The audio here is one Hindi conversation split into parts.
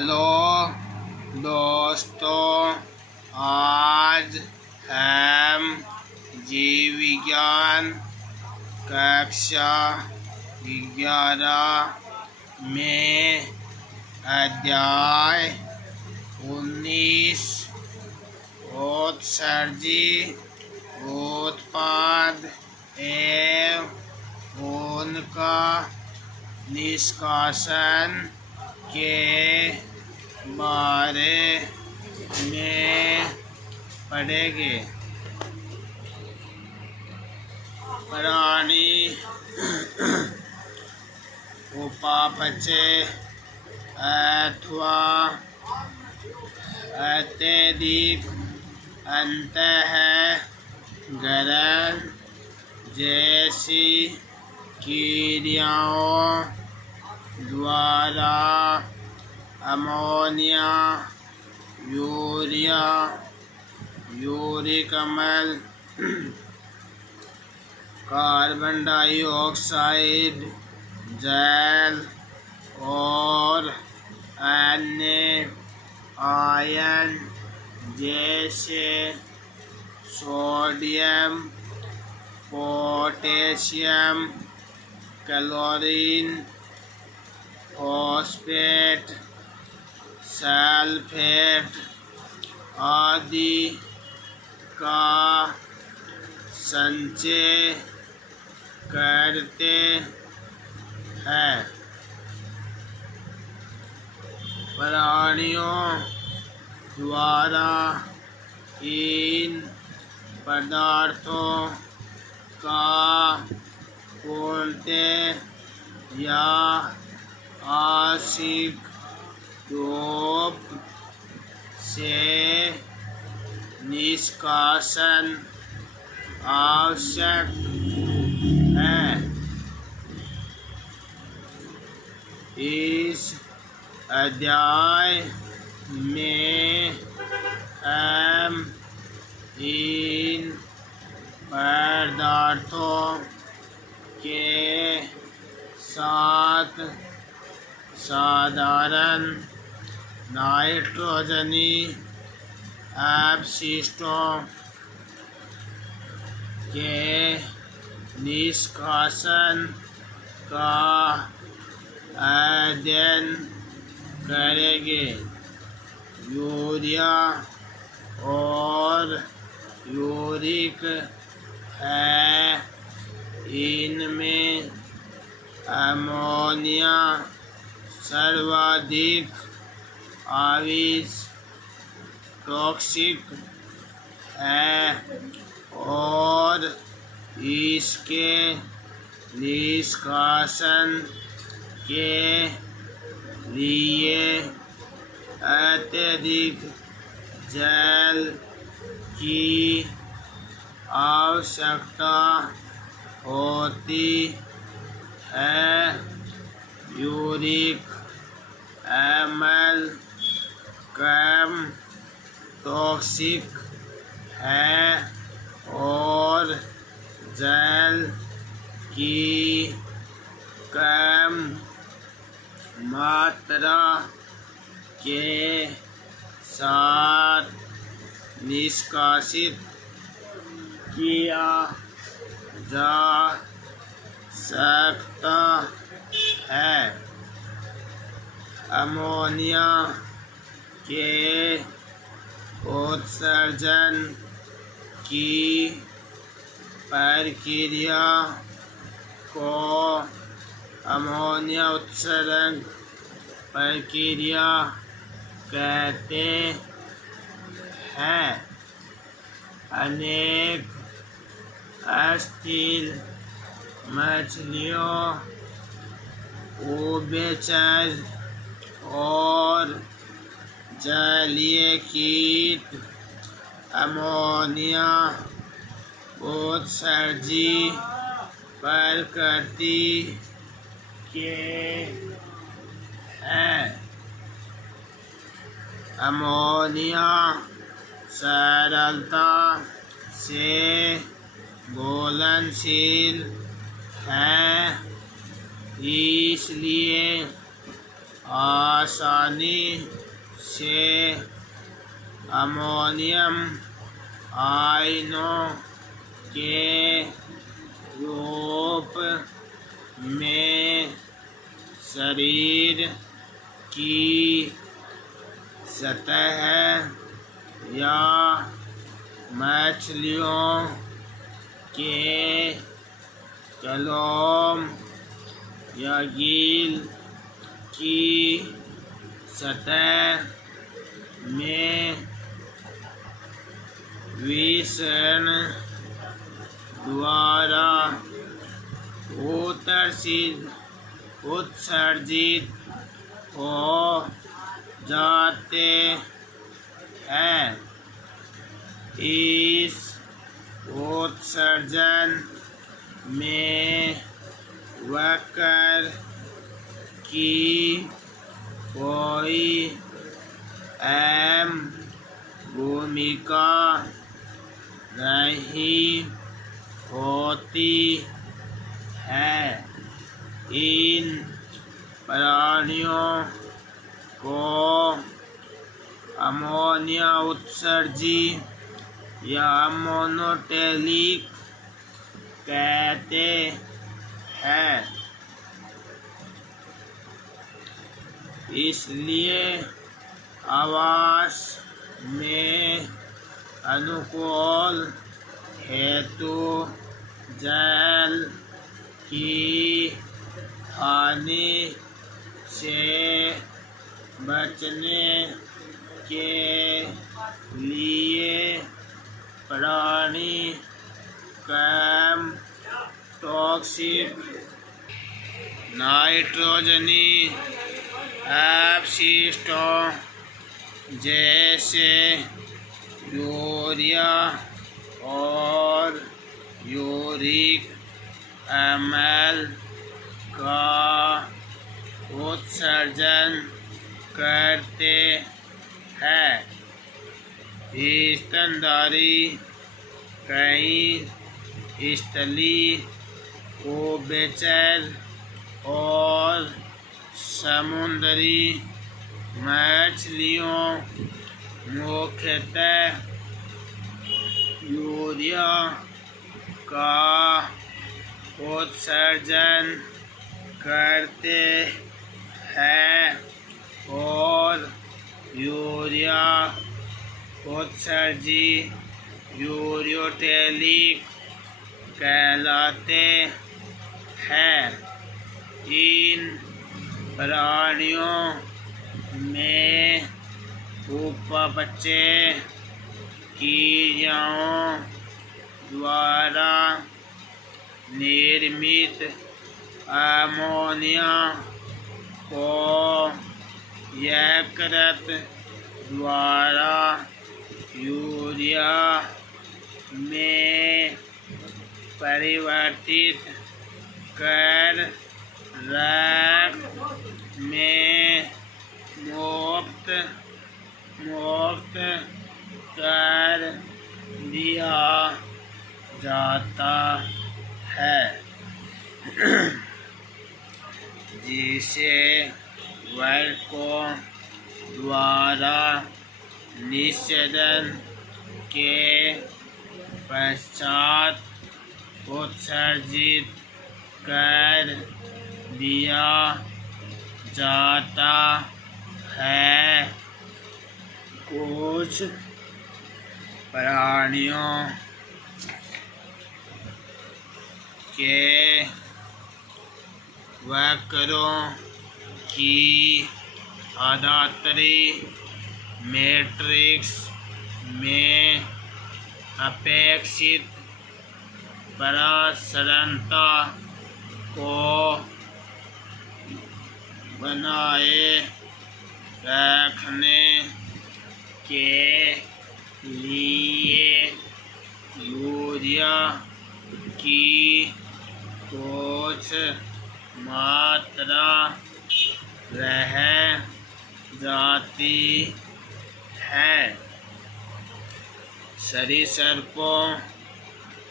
हेलो दोस्तों, आज हम जीव विज्ञान कक्षा 11 में अध्याय 19 उत्सर्जी उत्पाद एवं उनका निष्कासन के बारे में पढ़ेंगे। प्राणी उपापचय अथवा अत्यधिक अंतःगरण जैसी क्रियाओं द्वारा अमोनिया, यूरिया, यूरिक अम्ल, कार्बन डाइऑक्साइड, जल और अन्य आयन जैसे sodium, potassium, chlorine, phosphate, sulphate आदि का संचय करते हैं। प्राणियों द्वारा इन पदार्थों का पूर्णतः या आंशिक रूप से निष्कासन आवश्यक है। इस अध्याय में हम इन पदार्थों के साथ साधारण नाइट्रोजनी अपशिष्टों के निष्कासन का अध्ययन करेंगे। यूरिया और यूरिक है, इनमें अमोनिया सर्वाधिक आविष टॉक्सिक है और इसके निष्कासन के लिए अत्यधिक जल की आवश्यकता होती है। यूरिक अम्ल कम टॉक्सिक है और जल की कम मात्रा के साथ निष्कासित किया जा सकता है। अमोनिया के उत्सर्जन की प्रक्रिया को अमोनिया उत्सर्जन प्रक्रिया कहते हैं। अनेक अस्थिर मछलियों, उभयचर और जलीय कीट अमोनिया उत्सर्जी प्रकृति के हैं। अमोनिया सरलता से घुलनशील है, इसलिए आसानी से अमोनियम आयनों के रूप में शरीर की सतह या मछलियों के कलोम या गिल की सतह में विषाण द्वारा उत्सर्जित हो जाते हैं। इस उत्सर्जन में वर्कर की कोई अहम भूमिका नहीं होती है। इन प्राणियों को अमोनिया उत्सर्जी या मोनोटेलिक कहते हैं। इसलिए आवास में अनुकूल हेतु जल की हानि से बचने के लिए प्राणी कम टॉक्सिक नाइट्रोजनी अपशिष्टों जैसे यूरिया और यूरिक अम्ल का उत्सर्जन करते हैं। स्तनधारी कई स्थलीय उभयचर और समुद्री मछलियों मुख्यतः यूरिया का उत्सर्जन करते हैं और यूरिया उत्सर्जी यूरियोटेलिक कहलाते हैं। इन प्राणियों में उपबच्चे कीड़ों द्वारा निर्मित अमोनिया को यकृत द्वारा यूरिया में परिवर्तित कर रक्त में मुक्त कर दिया जाता है, जिसे वर्कों द्वारा निषेधन के पश्चात उत्सर्जित कर दिया जाता है। कुछ प्राणियों के वर्करों की आदातरी मैट्रिक्स में अपेक्षित प्रसन्नता को बनाए रखने के लिए यूरिया की कुछ मात्रा रह जाती है। सरीसृपों,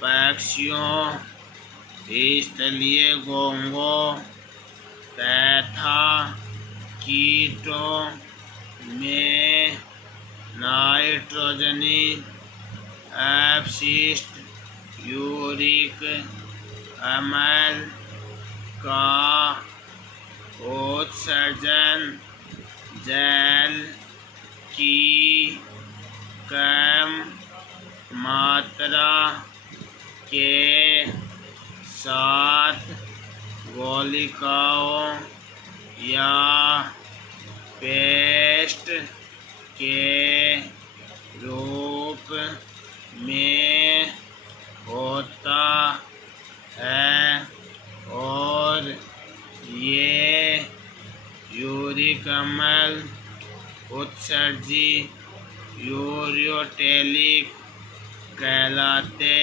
पक्षियों, स्थलीय घोंघों तथा कीटों में नाइट्रोजनी अपशिष्ट यूरिक अम्ल का उत्सर्जन जल की कम मात्रा के साथ गोलिकाओं या पेस्ट के रूप में होता है और ये यूरिक अम्ल उत्सर्जी यूरियोटेलिक कहलाते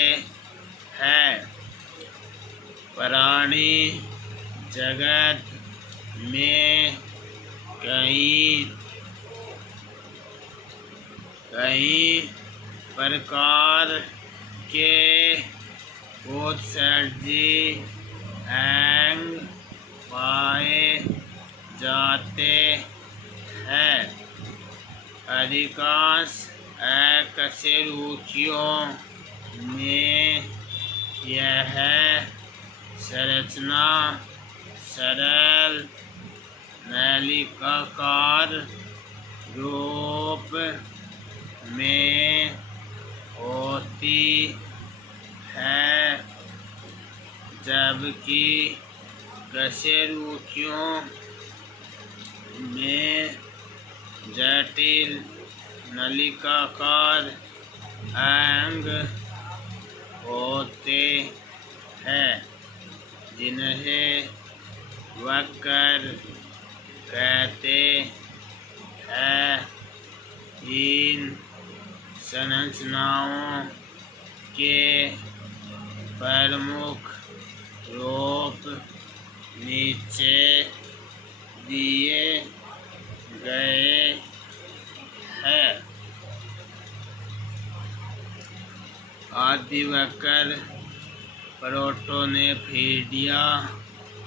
हैं। प्राणी जगत में कई प्रकार के उत्सर्जी अंग पाए जाते हैं। अधिकांश अकशेरुकियों में यह संरचना सरल नलिकाकार रूप में होती है, जबकि कशेरुकियों में जटिल नलिकाकार अंग होते हैं, जिन्हें वक्र कहते हैं। इन संरचनाओं के प्रमुख रूप नीचे दिए गए हैं। आदिवक्र प्रोटोनेफ्रिडिया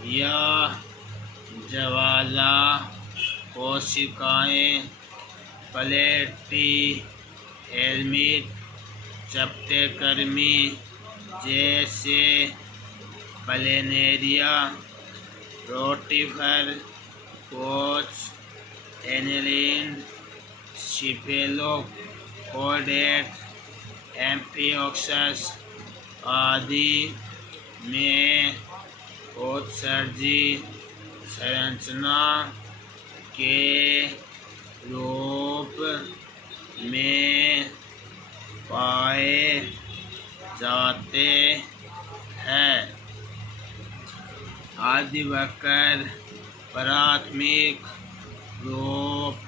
या ज्वाला कोशिकाएं प्लेटी हेल्मिट चपटेकर्मी जैसे प्लेनेरिया रोटिफर कोच एनेलिन सिफेलोपोडेट एम्फिओक्सस आदि में उत्सर्जी संरचना के रूप में पाए जाते हैं। आदिवक्र प्राथमिक रूप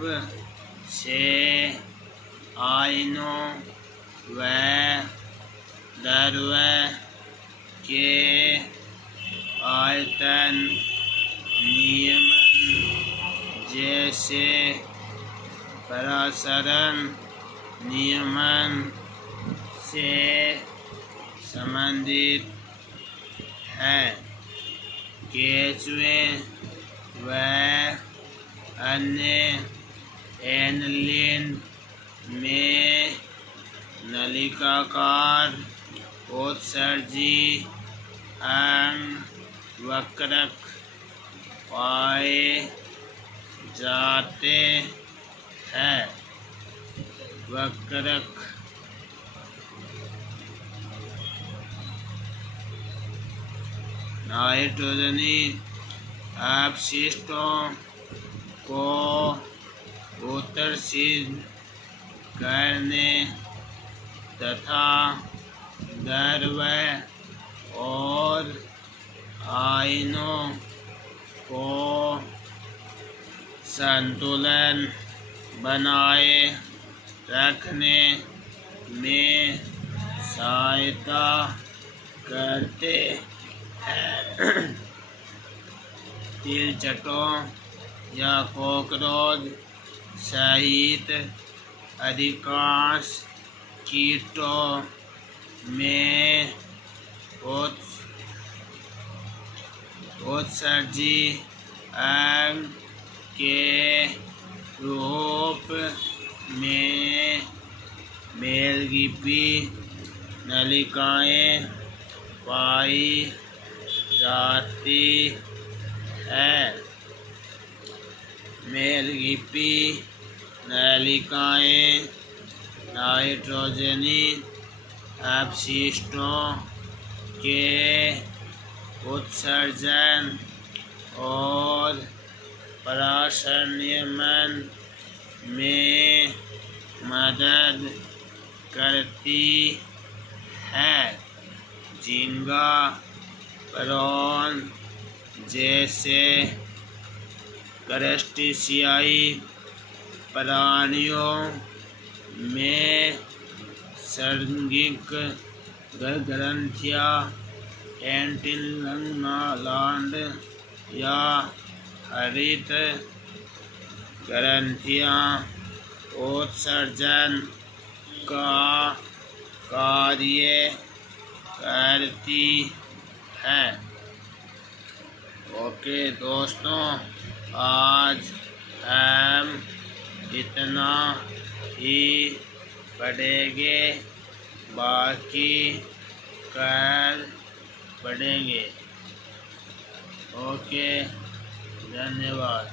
से आयनों व द्रव्य के आयतन नियमन जैसे प्रसरण नियमन से संबंधित है। केंचुए व अन्य एनेलिन में नलिकाकार उत्सर्जी अंग वक्रक पाए जाते हैं। वक्रक नाइट्रोजनी अपशिष्टों को उत्सर्जित करने तथा द्रव्य और आयनों को संतुलन बनाए रखने में सहायता करते हैं। तिलचटों या कॉकरोच सहित अधिकांश कीटों में उत्सर्जी अंग के रूप में मेलगिपी नलिकाएं पाई जाती है। मेलगिपी नलिकाएं नाइट्रोजनी अपशिष्टों के उत्सर्जन और प्रसंयमन में मदद करती है। झींगा प्रॉन जैसे क्रस्टेशियाई प्राणियों में संलग्निक ग्रंथियां एंटीग्लैंड या हरित ग्रंथियां उत्सर्जन का कार्य करती है। ओके दोस्तों, आज हम इतना ही पढ़ेंगे, बाकी कल पढ़ेंगे। ओके, धन्यवाद।